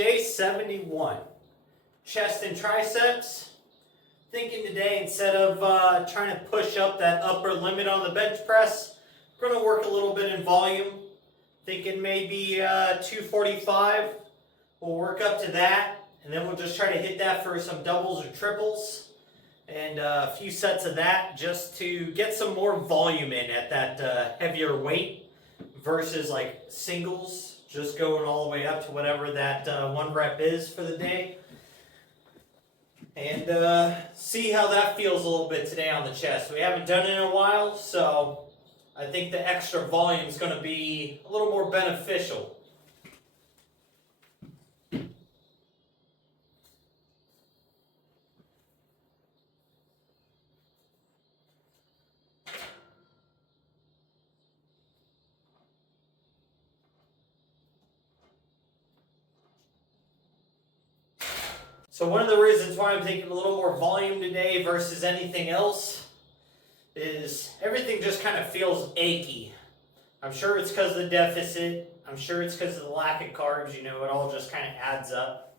Day 71, chest and triceps. Thinking today, instead of trying to push up that upper limit on the bench press, we're going to work a little bit in volume. Thinking maybe 245. We'll work up to that, and then we'll just try to hit that for some doubles or triples. And a few sets of that just to get some more volume in at that heavier weight versus like singles, just going all the way up to whatever that 1 rep is for the day. And see how that feels a little bit today on the chest. We haven't done it in a while, so I think the extra volume is going to be a little more beneficial. So one of the reasons why I'm taking a little more volume today versus anything else is everything just kind of feels achy. I'm sure it's because of the deficit. I'm sure it's because of the lack of carbs. You know, it all just kind of adds up.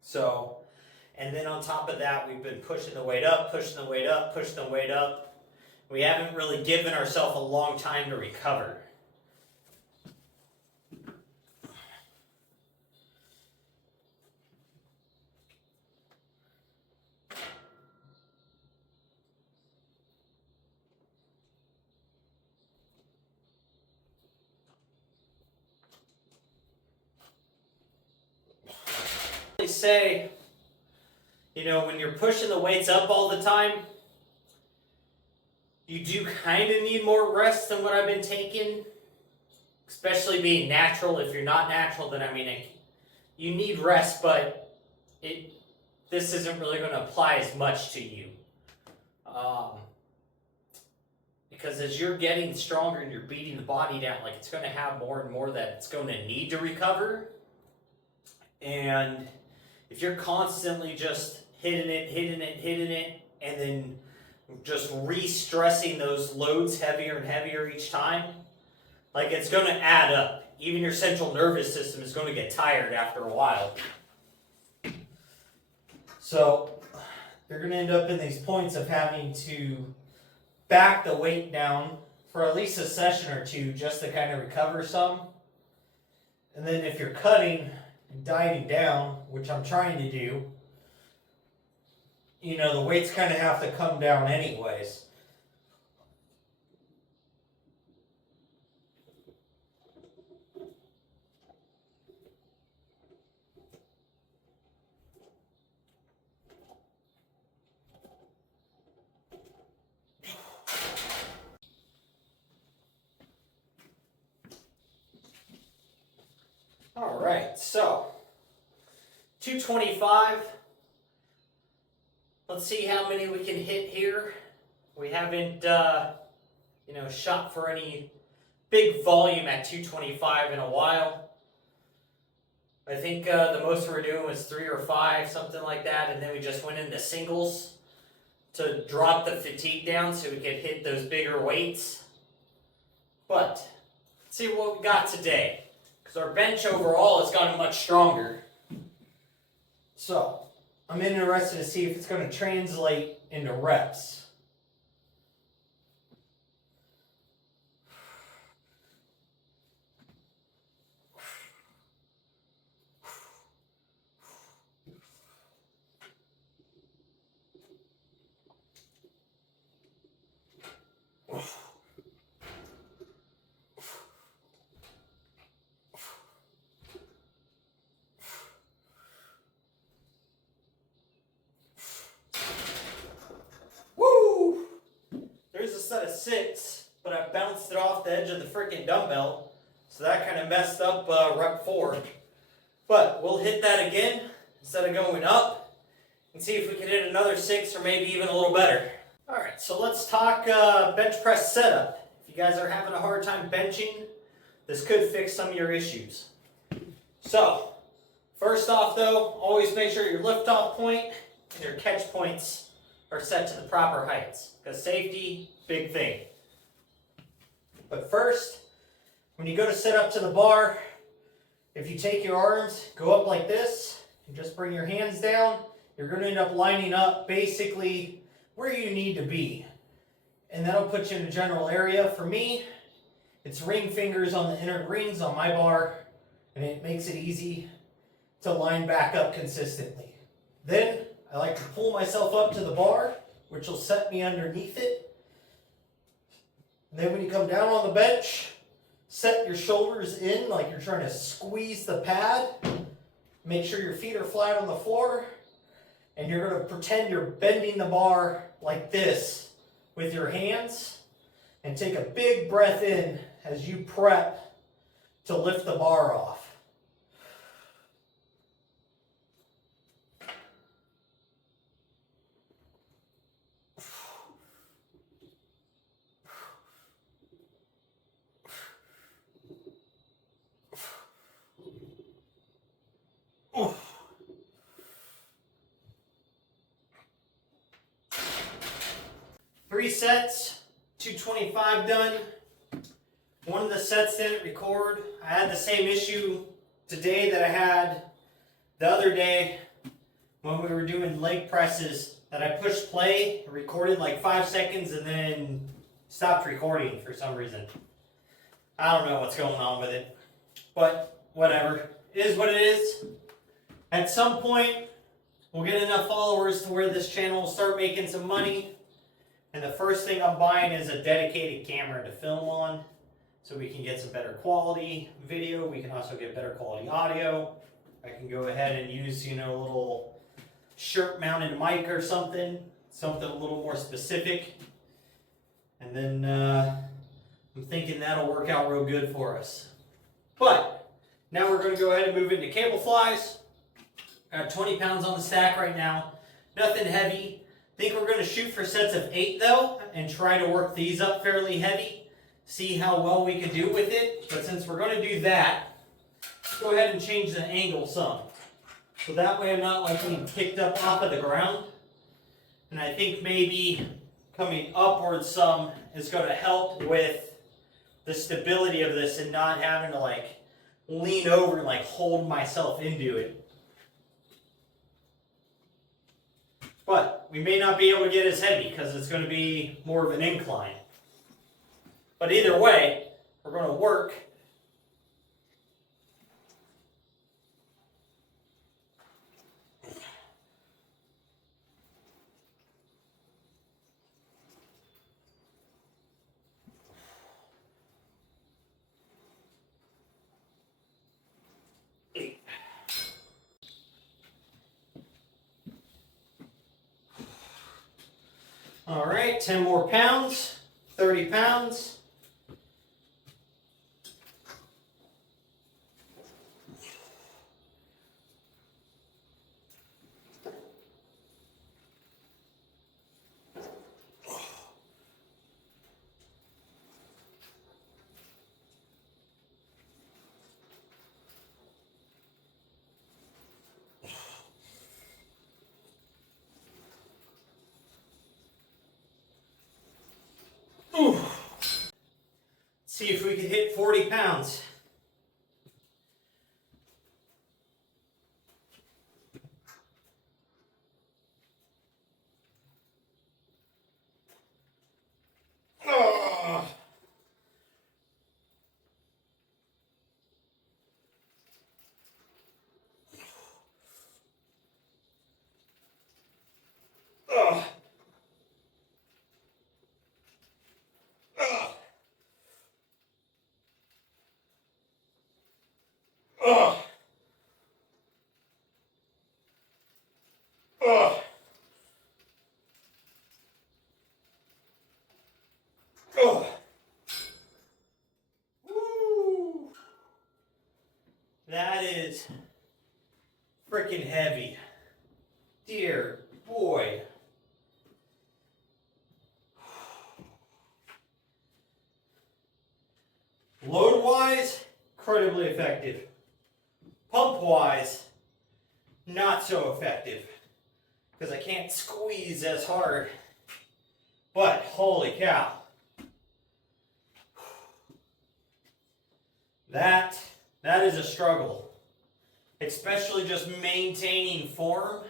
So, and then on top of that, we've been pushing the weight up, pushing the weight up, pushing the weight up. We haven't really given ourselves a long time to recover. Say, you know, when you're pushing the weights up all the time, you do kind of need more rest than what I've been taking, especially being natural. If you're not natural, then I mean, you need rest, but this isn't really going to apply as much to you. Because as you're getting stronger and you're beating the body down, like it's going to have more and more that it's going to need to recover. And if you're constantly just hitting it, and then just re-stressing those loads heavier and heavier each time, like it's going to add up. Even your central nervous system is going to get tired after a while. So you're going to end up in these points of having to back the weight down for at least a session or two just to kind of recover some. And then if you're cutting and dieting down, which I'm trying to do, you know, the weights kind of have to come down anyways. All right, so 225. Let's see how many we can hit here. We haven't, shot for any big volume at 225 in a while. I think the most we were doing was 3 or 5, something like that, and then we just went into singles to drop the fatigue down so we could hit those bigger weights. But let's see what we got today, because our bench overall has gotten much stronger. So I'm interested to see if it's going to translate into reps. There's a set of 6, but I bounced it off the edge of the freaking dumbbell, so that kind of messed up rep 4. But we'll hit that again instead of going up and see if we can hit another 6 or maybe even a little better. All right, so let's talk bench press setup. If you guys are having a hard time benching, this could fix some of your issues. So first off though, always make sure your lift off point and your catch points are set to the proper heights, because safety, big thing. But first, when you go to set up to the bar, If you take your arms, go up like this, and just bring your hands down, you're going to end up lining up basically where you need to be. And that'll put you in a general area. For me, it's ring fingers on the inner rings on my bar, and it makes it easy to line back up consistently. Then I like to pull myself up to the bar, which will set me underneath it. And then when you come down on the bench, set your shoulders in like you're trying to squeeze the pad. Make sure your feet are flat on the floor. And you're going to pretend you're bending the bar like this with your hands. And take a big breath in as you prep to lift the bar off. Oof. 3 sets, 225 done. One of the sets didn't record. I had the same issue today that I had the other day when we were doing leg presses, that I pushed play, recorded like 5 seconds, and then stopped recording for some reason. I don't know what's going on with it, but whatever. It is what it is. At some point, we'll get enough followers to where this channel will start making some money. And the first thing I'm buying is a dedicated camera to film on, so we can get some better quality video. We can also get better quality audio. I can go ahead and use, a little shirt mounted mic or something a little more specific. And then I'm thinking that'll work out real good for us. But now we're going to go ahead and move into cable flies. Got 20 pounds on the stack right now. Nothing heavy. Think we're going to shoot for sets of 8 though, and try to work these up fairly heavy. See how well we can do with it. But since we're going to do that, let's go ahead and change the angle some. So that way I'm not like being picked up off of the ground. And I think maybe coming upwards some is going to help with the stability of this and not having to like lean over and like hold myself into it. But we may not be able to get as heavy because it's going to be more of an incline. But either way, we're going to work. All right, 10 more pounds, 30 pounds. Ooh. See if we can hit 40 pounds. Oh. Oh. Oh. Oh. Oh. Woo. That is freaking heavy. Dear boy. Load-wise, incredibly effective. Pump-wise, not so effective, because I can't squeeze as hard. But holy cow, that is a struggle. especially just maintaining form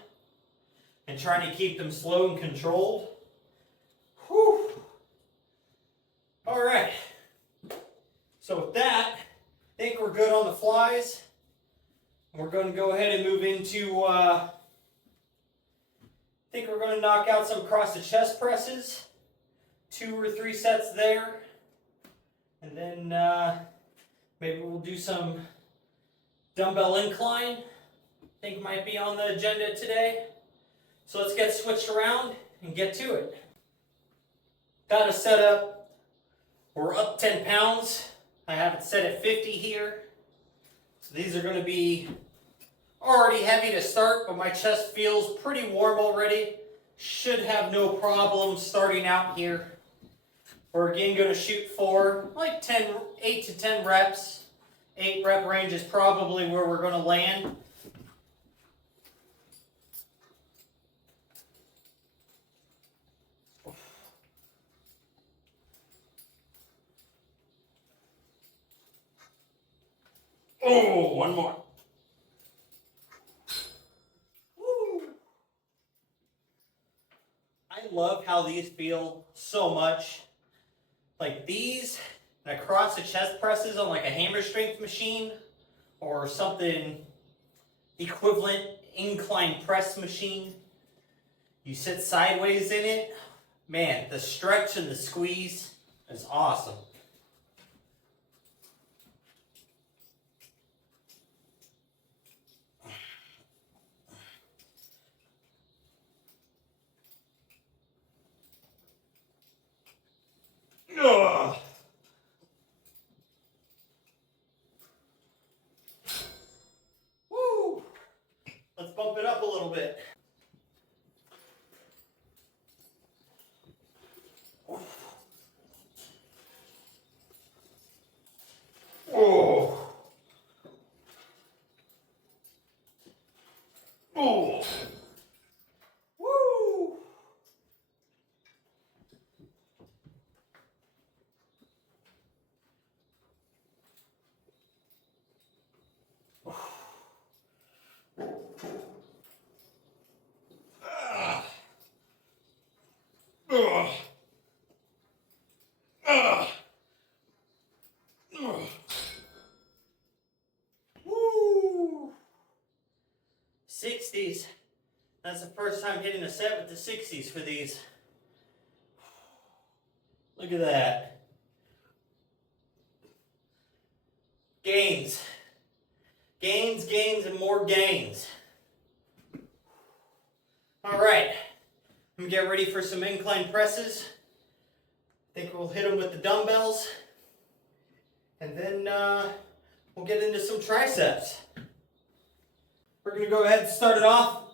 and trying to keep them slow and controlled. Whew. All right. So with that, I think we're good on the flies. We're going to go ahead and move into, I think we're going to knock out some across the chest presses. 2 or 3 sets there. And then maybe we'll do some dumbbell incline. I think might be on the agenda today. So let's get switched around and get to it. Got a setup. We're up 10 pounds. I have it set at 50 here. So these are going to be already heavy to start, but my chest feels pretty warm already. Should have no problem starting out here. We're again going to shoot for like 8 to 10 reps. 8 rep range is probably where we're going to land. Oh, one more. Woo. I love how these feel so much. Like these, and across the chest presses on like a hammer strength machine or something equivalent incline press machine. You sit sideways in it. Man, the stretch and the squeeze is awesome. Ugh. Woo! Let's bump it up a little bit. Oh. Oh. Woo! Woo! 60s. That's the first time hitting a set with the 60s for these. Look at that. Gains. Gains, gains, and more gains. All right. I'm going to get ready for some incline presses. I think we'll hit them with the dumbbells. And then we'll get into some triceps. We're going to go ahead and start it off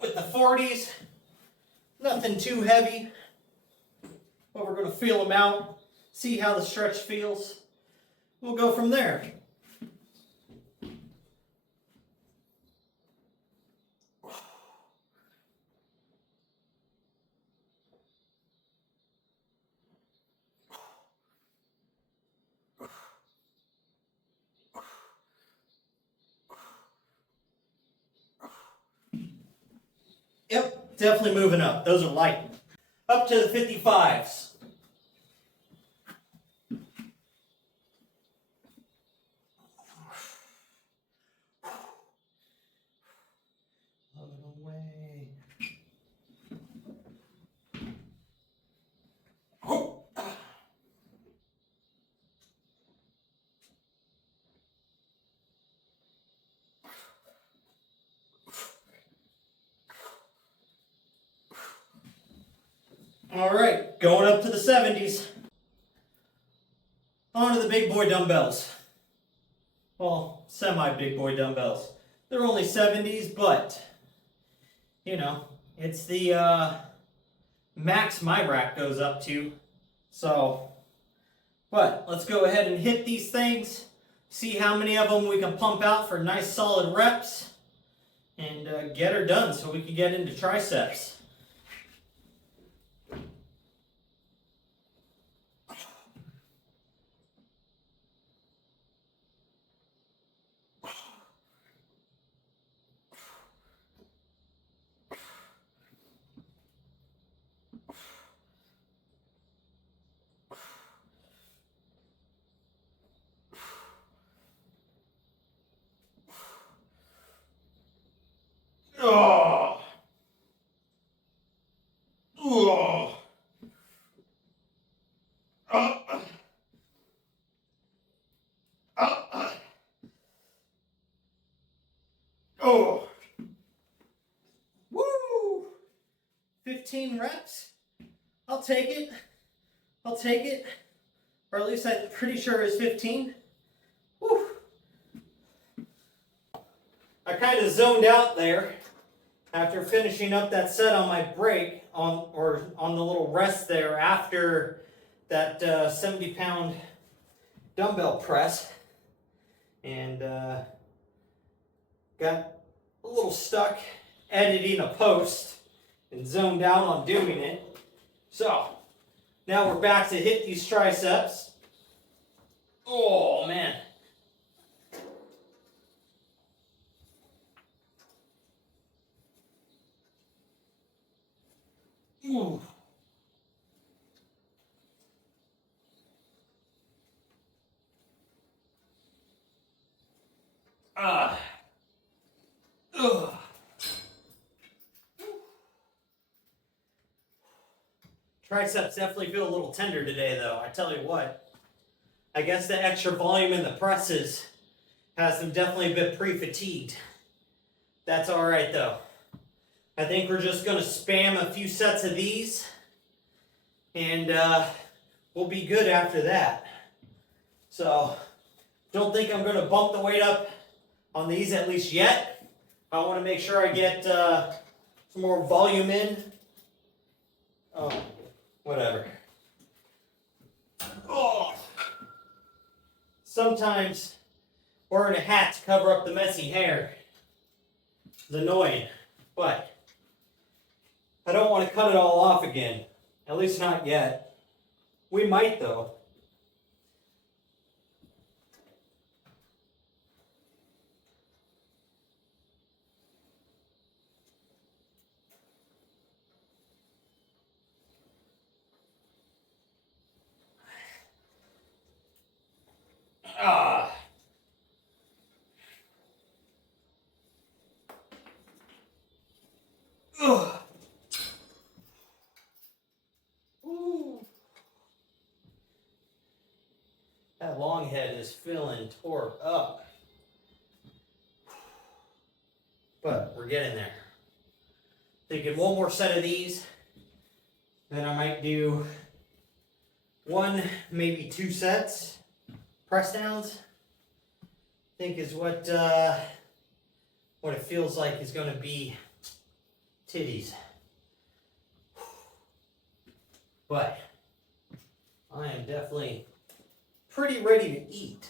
with the 40s. Nothing too heavy. But we're going to feel them out. See how the stretch feels. We'll go from there. Yep, definitely moving up. Those are light. Up to the 55s. Away. Oh. All right, going up to the 70s. On to the big boy dumbbells. Well, semi-big boy dumbbells. They're only 70s, but, you know, it's the max my rack goes up to. So, but let's go ahead and hit these things. See how many of them we can pump out for nice solid reps. And get her done so we can get into triceps. Oh. Woo! 15 reps. I'll take it. I'll take it. Or at least I'm pretty sure it's 15. Woo! I kind of zoned out there after finishing up that set on my break on the little rest there after that 70-pound dumbbell press, and got a little stuck editing a post and zoned out on doing it. So now we're back to hit these triceps. Oh man. Ooh. Ugh. Triceps definitely feel a little tender today, though. I tell you what. I guess the extra volume in the presses has them definitely a bit pre-fatigued. That's all right, though. I think we're just going to spam a few sets of these, and we'll be good after that. So, don't think I'm going to bump the weight up on these at least yet. I want to make sure I get some more volume in. Oh, whatever. Oh. Sometimes wearing a hat to cover up the messy hair is annoying, but I don't want to cut it all off again. At least not yet. We might, though. Ah. Ugh. Ooh. That long head is feeling tore up. But we're getting there. Thinking one more set of these. Then I might do one, maybe 2 sets. Press downs. I think is what it feels like is going to be titties. But I am definitely pretty ready to eat.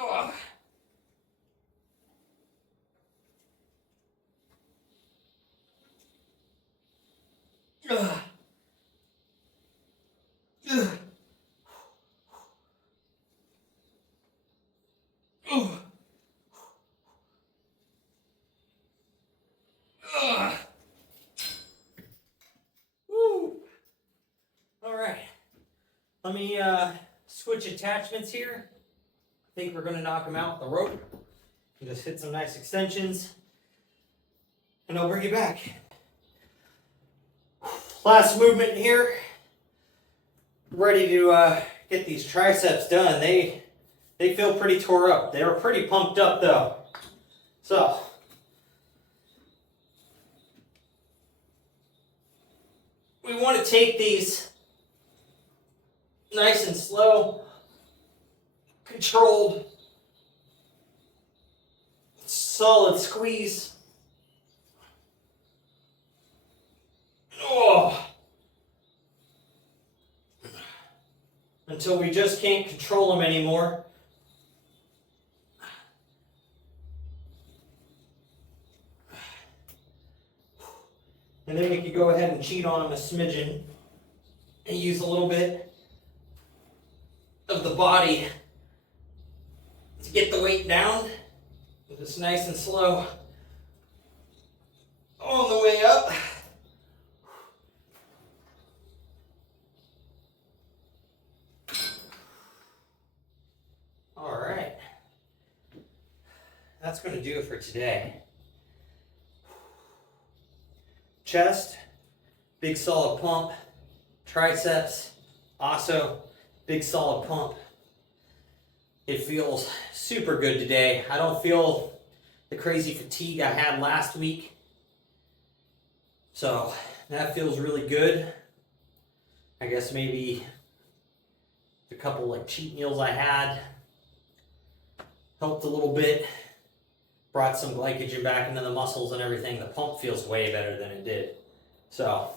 Ugh. Ugh. Ugh. Ugh. Ugh. Woo. All right. Let me switch attachments here. I think we're going to knock them out with the rope. And just hit some nice extensions. And I'll bring you back. Last movement here. Ready to get these triceps done. They feel pretty tore up. They were pretty pumped up though. So we want to take these nice and slow, controlled, solid squeeze. Oh. Until we just can't control them anymore. And then we could go ahead and cheat on them a smidgen and use a little bit of the body to get the weight down. Just nice and slow on the way up. All right. That's going to do it for today. Chest, big solid pump, triceps, also big solid pump. It feels super good today. I don't feel the crazy fatigue I had last week. So that feels really good. I guess maybe a couple like cheat meals I had helped a little bit. Brought some glycogen back into the muscles and everything. The pump feels way better than it did. So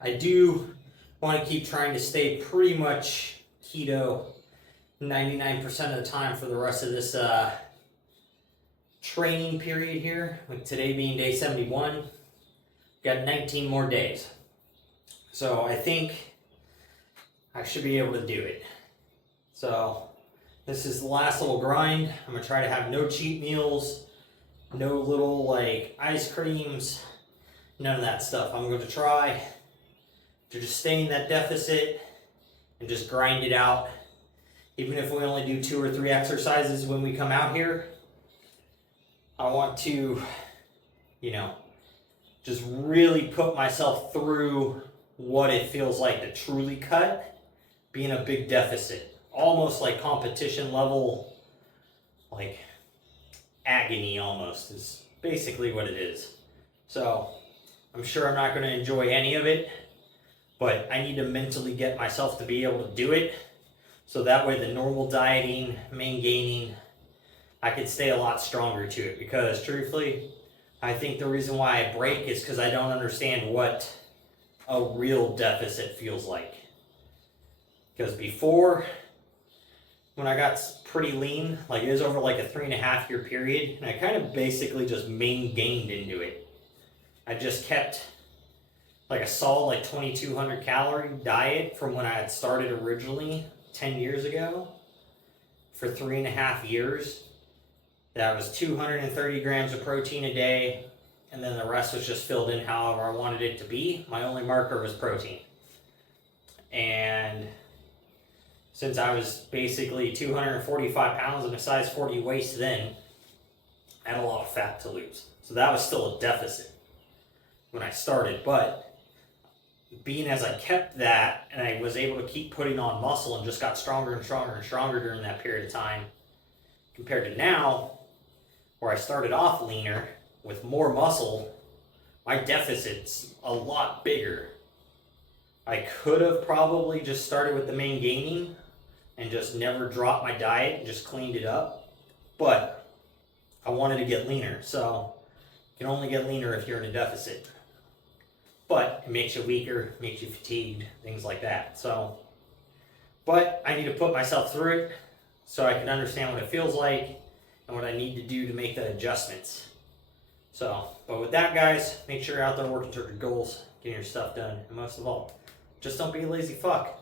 I do want to keep trying to stay pretty much keto 99% of the time for the rest of this training period here, with today being day 71. Got 19 more days. So I think I should be able to do it. So this is the last little grind. I'm gonna try to have no cheat meals, no little like ice creams, none of that stuff. I'm going to try to just stay in that deficit and just grind it out. Even if we only do 2 or 3 exercises when we come out here, I want to, just really put myself through what it feels like to truly cut, be in a big deficit. Almost like competition level, like agony almost, is basically what it is. So I'm sure I'm not going to enjoy any of it, but I need to mentally get myself to be able to do it. So that way the normal dieting, main gaining, I could stay a lot stronger to it. Because truthfully, I think the reason why I break is because I don't understand what a real deficit feels like. Because before, when I got pretty lean, like it was over like a 3.5 year period, and I kind of basically just main gained into it. I just kept like a solid like 2,200 calorie diet from when I had started originally 10 years ago for 3.5 years. That was 230 grams of protein a day, and then the rest was just filled in however I wanted it to be. My only marker was protein. And since I was basically 245 pounds and a size 40 waist then, I had a lot of fat to lose. So that was still a deficit when I started. But being as I kept that and I was able to keep putting on muscle and just got stronger and stronger and stronger during that period of time, compared to now, where I started off leaner with more muscle, my deficit's a lot bigger. I could have probably just started with the main gaining and just never dropped my diet and just cleaned it up, but I wanted to get leaner. So you can only get leaner if you're in a deficit, but it makes you weaker, makes you fatigued, things like that. So, but I need to put myself through it so I can understand what it feels like and what I need to do to make the adjustments. So, but with that, guys, make sure you're out there working toward your goals, getting your stuff done, and most of all, just don't be a lazy fuck.